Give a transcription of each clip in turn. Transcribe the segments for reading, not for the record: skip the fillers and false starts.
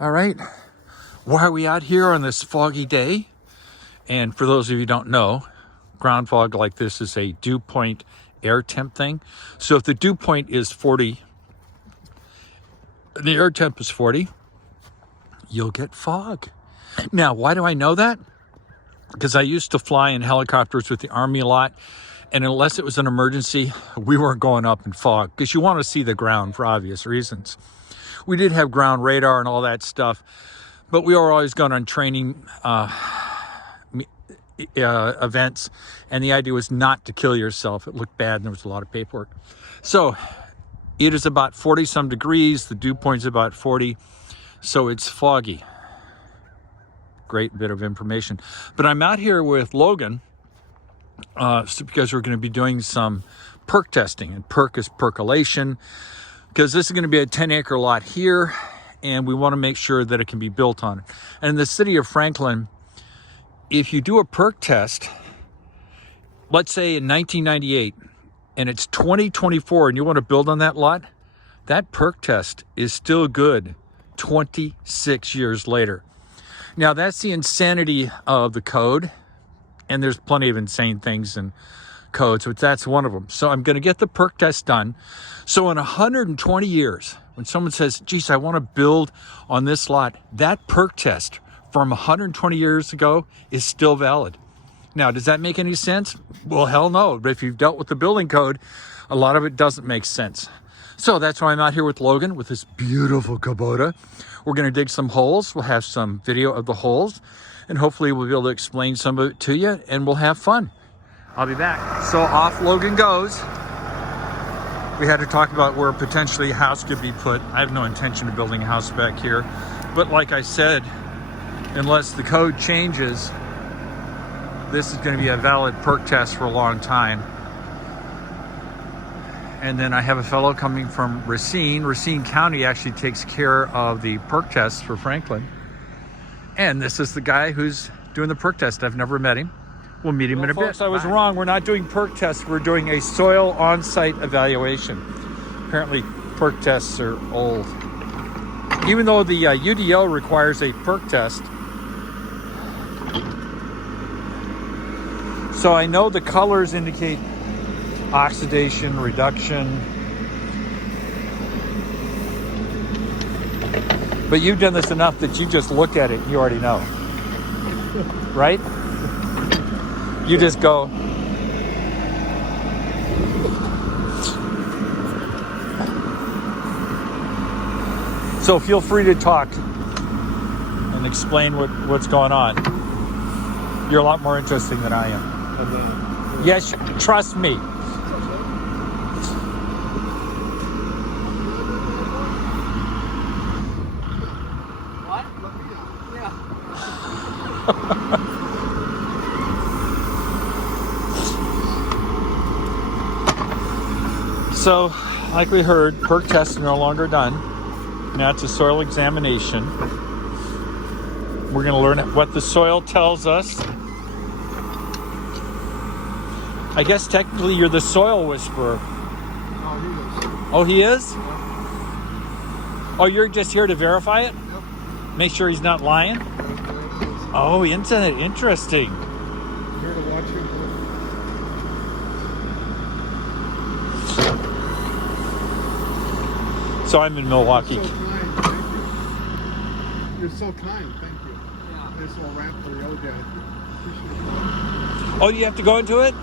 All right, why are we out here on this foggy day? And for those of you who don't know, ground fog like this is a dew point air temp thing. So if the dew point is 40, the air temp is 40, you'll get fog. Now, why do I know that? Because I used to fly in helicopters with the Army a lot, and unless it was an emergency, we weren't going up in fog because you want to see the ground for obvious reasons. We did have ground radar and all that stuff, but we were always going on training events, and the idea was not to kill yourself. It looked bad and there was a lot of paperwork. So it is about 40 some degrees. The dew point is about 40, so it's foggy. Great bit of information. But I'm out here with Logan because we're going to be doing some perk testing, and perk is percolation, because this is going to be a 10-acre lot here, and we want to make sure that it can be built on. And in the city of Franklin, if you do a perk test, let's say in 1998, and it's 2024, and you want to build on that lot, that perk test is still good 26 years later. Now, that's the insanity of the code, and there's plenty of insane things in codes, but that's one of them. So I'm going to get the perk test done. So in 120 years, when someone says, geez, I want to build on this lot, that perk test from 120 years ago is still valid. Now, does that make any sense? Well, hell no. But if you've dealt with the building code, a lot of it doesn't make sense. So that's why I'm out here with Logan with this beautiful Kubota. We're going to dig some holes. We'll have some video of the holes, and hopefully we'll be able to explain some of it to you, and we'll have fun. I'll be back. So off Logan goes. We had to talk about where potentially a house could be put. I have no intention of building a house back here, but like I said, unless the code changes, this is going to be a valid perk test for a long time. And then I have a fellow coming from Racine. Racine County actually takes care of the perk tests for Franklin. And this is the guy who's doing the perk test. I've never met him. We'll meet him in a bit. I was wrong. We're not doing perk tests. We're doing a soil on-site evaluation. Apparently, perk tests are old. Even though the UDO requires a perk test. So I know the colors indicate oxidation, reduction. But you've done this enough that you just look at it and you already know. Right? You just go. So feel free to talk and explain what's going on. You're a lot more interesting than I am. Yes, trust me. What? Yeah. So, like we heard, perk tests are no longer done. Now it's a soil examination. We're going to learn what the soil tells us. I guess technically you're the soil whisperer. Oh, he is? Yeah. Oh, you're just here to verify it? Yep. Make sure he's not lying? Oh, isn't it interesting? Here to watch him. So I'm in Milwaukee. You're so kind, thank you. Yeah. Nice little ramp for the old guy. Appreciate it. Oh, you have to go into it?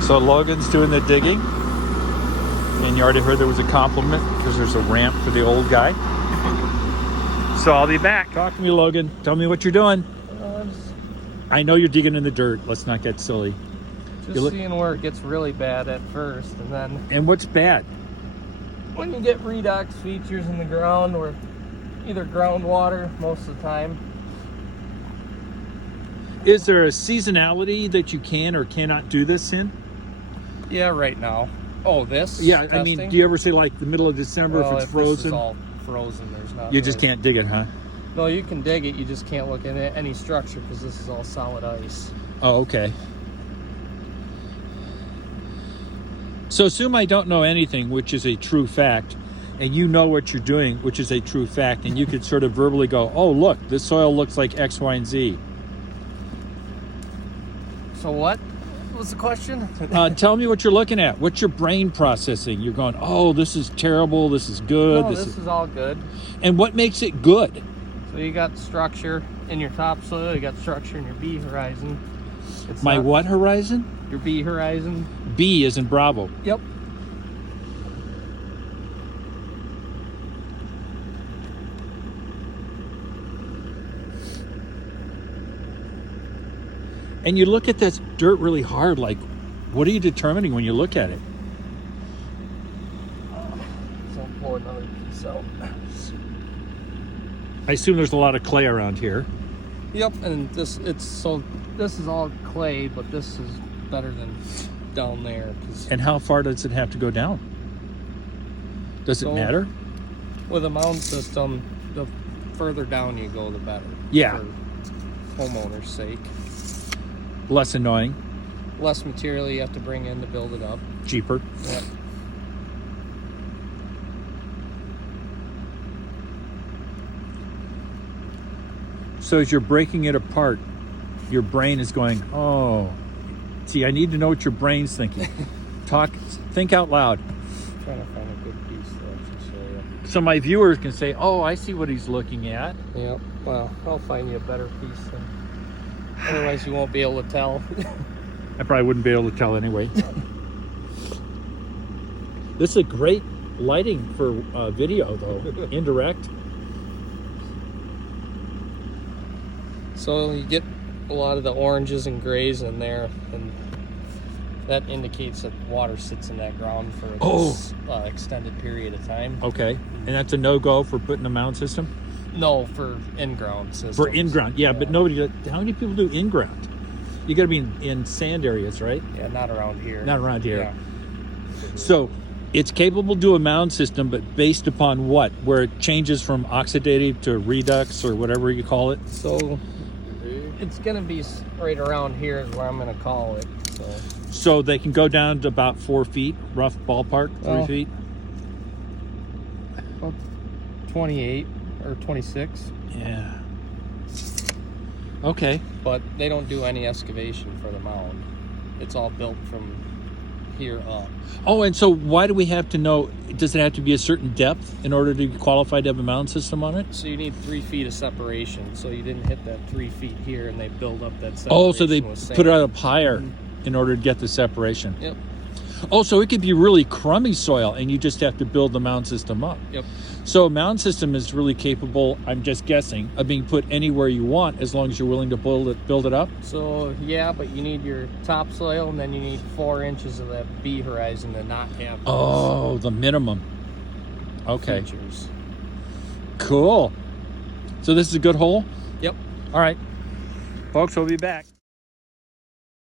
So Logan's doing the digging, and you already heard there was a compliment because there's a ramp for the old guy. So I'll be back. Talk to me, Logan. Tell me what you're doing. I know you're digging in the dirt. Let's not get silly. Just seeing where it gets really bad at first, and then... And what's bad? When you get redox features in the ground, or either groundwater most of the time. Is there a seasonality that you can or cannot do this in? Yeah, right now. Oh, this? Yeah, testing? I mean, do you ever say like the middle of December if it's frozen? This is all frozen, there's not... You just can't dig it, huh? No, you can dig it. You just can't look at any structure because this is all solid ice. Oh, okay. So assume I don't know anything, which is a true fact, and you know what you're doing, which is a true fact, and you could sort of verbally go, oh, look, this soil looks like X, Y, and Z. So what was the question? Tell me what you're looking at. What's your brain processing? You're going, oh, this is terrible, this is good. No, this is all good. And what makes it good? So you got structure in your topsoil, you got structure in your B horizon. It's My not- what horizon? Your B horizon. B is in Bravo. Yep. And you look at this dirt really hard, like, what are you determining when you look at it? So I'm pulling another piece out. I assume there's a lot of clay around here. Yep, and this is all clay, but this is better than down there. And how far does it have to go down? Does it So- matter? With a mound system, the further down you go, the better. Yeah. For homeowners' sake. Less annoying, Less material you have to bring in to build it up. cheaper. Yep. So as you're breaking it apart, your brain is going, oh, see, I need to know what your brain's thinking. Think out loud. Trying to find a good piece to actually show you. So my viewers can say, oh, I see what he's looking at. Yep. Well, I'll find you a better piece then. Otherwise, you won't be able to tell. I probably wouldn't be able to tell anyway. This is a great lighting for video, though. Indirect. So you get a lot of the oranges and grays in there, and that indicates that water sits in that ground for this extended period of time. Okay. And that's a no-go for putting a mound system? No, for in-ground systems. For in-ground, yeah, but nobody, how many people do in-ground? You gotta be in sand areas, right? Yeah, not around here. Not around here. Yeah. So it's capable to do a mound system, but based upon what? Where it changes from oxidative to redux or whatever you call it? So it's gonna be right around here is where I'm gonna call it. So they can go down to about 4 feet, rough ballpark, 3 feet? About 28 or 26. Yeah. Okay. But they don't do any excavation for the mound. It's all built from here up. Oh, and so why do we have to know, does it have to be a certain depth in order to be qualified to have a mound system on it? So you need 3 feet of separation. So you didn't hit that 3 feet here, and they build up that separation. Oh, so they with sand. put it up higher in order to get the separation. Yep. Oh, so it could be really crummy soil and you just have to build the mound system up. Yep. So a mound system is really capable, I'm just guessing, of being put anywhere you want as long as you're willing to build it up? So yeah, but you need your topsoil, and then you need 4 inches of that B horizon to not have Oh, the minimum. Okay. features. Cool. So this is a good hole? Yep. All right. Folks, we'll be back.